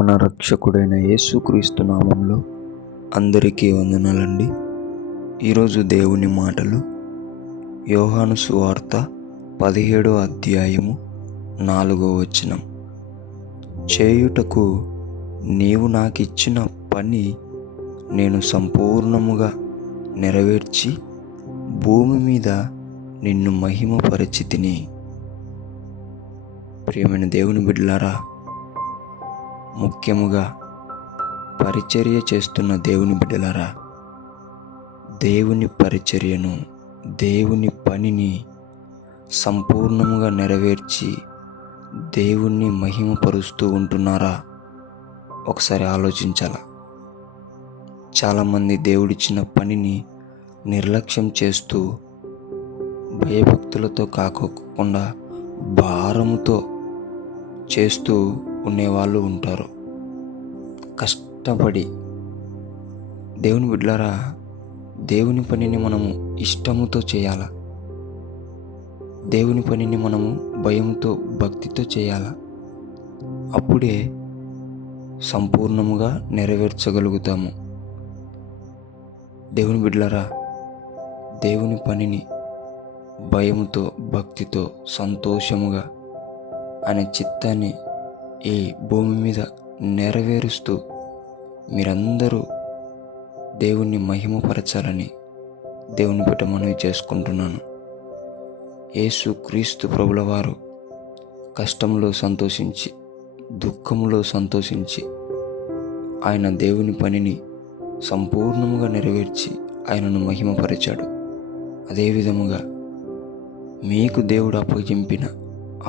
మన రక్షకుడైన యేసుక్రీస్తు నామంలో అందరికీ వందనాలండి. ఈరోజు దేవుని మాటలు యోహాను సువార్త 17వ అధ్యాయము 4వ వచనం. చేయుటకు నీవు నాకిచ్చిన పని నేను సంపూర్ణముగా నెరవేర్చి భూమి మీద నిన్ను మహిమపరచితిని. ప్రియమైన దేవుని బిడ్డలారా, ముఖ్యముగా పరిచర్య చేస్తున్న దేవుని బిడ్డలారా, దేవుని పరిచర్యను, దేవుని పనిని సంపూర్ణముగా నెరవేర్చి దేవుణ్ణి మహిమపరుస్తూ ఉంటున్నారా? ఒకసారి ఆలోచించాలా. చాలామంది దేవుడిచ్చిన పనిని నిర్లక్ష్యం చేస్తూ భయభక్తులతో కాకోకుండా భారముతో చేస్తూ ఉండేవాళ్ళు ఉంటారు. కష్టపడి దేవుని బిడ్డలారా, దేవుని పనిని మనము ఇష్టముతో చేయాల. దేవుని పనిని మనము భయంతో, భక్తితో చేయాల. అప్పుడే సంపూర్ణముగా నెరవేర్చగలుగుతాము. దేవుని బిడ్డలారా, దేవుని పనిని భయముతో, భక్తితో, సంతోషముగా ఆయన చిత్తాన్ని ఈ భూమి మీద నెరవేరుస్తూ మీరందరూ దేవుణ్ణి మహిమపరచాలని దేవుని బిడ్డ మనవి చేసుకుంటున్నాను. యేసుక్రీస్తు ప్రభుల వారు కష్టంలో సంతోషించి, దుఃఖంలో సంతోషించి ఆయన దేవుని పనిని సంపూర్ణముగా నెరవేర్చి ఆయనను మహిమపరిచాడు. అదేవిధముగా మీకు దేవుడు అప్పగింపిన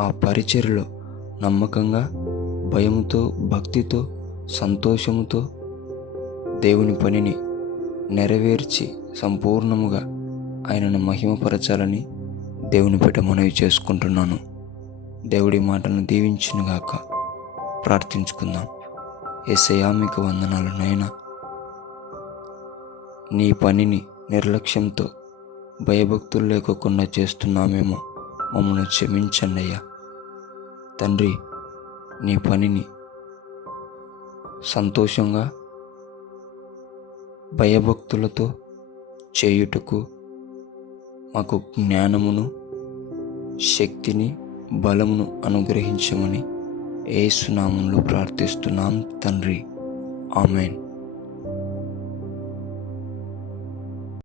ఆ పరిచర్యలో నమ్మకంగా, భయముతో, భక్తితో, సంతోషముతో దేవుని పనిని నెరవేర్చి సంపూర్ణముగా ఆయనను మహిమపరచాలని దేవుని బిడ్డ మనవి చేసుకుంటున్నాను. దేవుడి మాటను దీవించునుగాక. ప్రార్థించుకుందాం. యేసయ్యా, మీకు వందనాలు నాయనా. నీ పనిని నిర్లక్ష్యంతో, భయభక్తులు లేకోకుండా చేస్తున్నామేమో, మమ్మల్ని క్షమించండి అయ్యా. తండ్రి, నీ పనిని సంతోషంగా, భయభక్తులతో చేయుటకు మాకు జ్ఞానమును, శక్తిని, బలమును అనుగ్రహించమని యేసు నామములో ప్రార్థిస్తున్నాం తండ్రి. ఆమేన్.